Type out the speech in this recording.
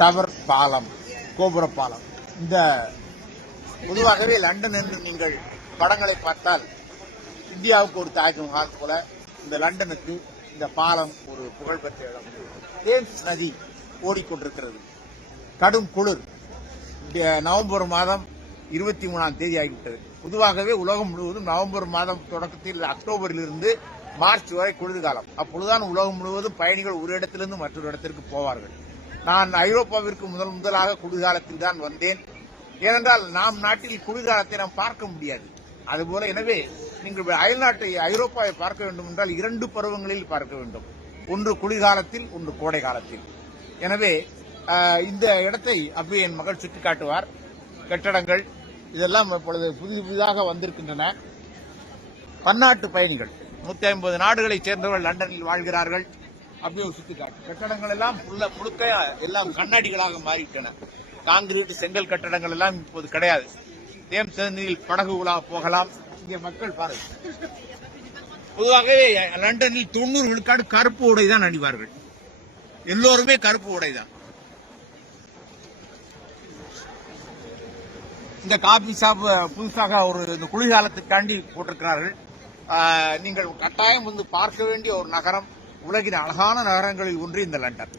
Tower பாலம், கோபுர பாலம். இந்த பொதுவாகவே லண்டன் என்று நீங்கள் படங்களை பார்த்தால் இந்தியாவுக்கு ஒரு தாஜ்மஹால் போல இந்த லண்டனுக்கு இந்த பாலம் ஒரு புகழ்பெற்ற இடம். தேம்ஸ் நதி ஓடிக்கொண்டிருக்கிறது. கடும் குளிர். நவம்பர் மாதம் 23ஆம் தேதி ஆகிவிட்டது. பொதுவாகவே உலகம் முழுவதும் நவம்பர் மாதம் தொடக்கத்தில் அக்டோபரில் இருந்து மார்ச் வரை குளிர்காலம். அப்பொழுதுதான் உலகம் முழுவதும் பயணிகள் ஒரு இடத்திலிருந்து மற்றொரு இடத்திற்கு போவார்கள். நான் ஐரோப்பாவிற்கு முதலாக குளிர்காலத்தில் தான் வந்தேன். ஏனென்றால் நாம் நாட்டில் குளிர்காலத்தை நாம் பார்க்க முடியாது. அதுபோல எனவே நீங்கள் அயல்நாட்டை ஐரோப்பாவை பார்க்க வேண்டும் என்றால் 2 பருவங்களில் பார்க்க வேண்டும். ஒன்று குளிர்காலத்தில், ஒன்று கோடை காலத்தில். எனவே இந்த இடத்தை அப்படியே என் மகள் சுட்டிக்காட்டுவார். கட்டடங்கள் இதெல்லாம் இப்பொழுது புதிதாக வந்திருக்கின்றன. பன்னாட்டு பயணிகள் 150 நாடுகளைச் சேர்ந்தவர்கள் லண்டனில் வாழ்கிறார்கள். அப்படியே சுட்டிக்காட்டு. கட்டடங்கள் எல்லாம் முழுக்க எல்லாம் கண்ணாடிகளாக மாறிவிட்டன. காங்கிரீட் செங்கல் கட்டடங்கள் எல்லாம் இப்போது கிடையாது. தேம்ஸ் நதியில் படகு உலா போகலாம். இங்கே மக்கள் பாருங்கள். பொதுவாகவே லண்டனில் 90 விழுக்காடு கருப்பு உடை தான் அணிவார்கள். எல்லோருமே கருப்பு உடை தான். இந்த காபி ஷாப் புதுசாக இந்த குளிர்காலத்துக்காண்டி போட்டிருக்கிறார்கள். நீங்கள் கட்டாயம் வந்து பார்க்க வேண்டிய ஒரு நகரம். உலகின் அழகான நகரங்களில் ஒன்று இந்த லண்டன்.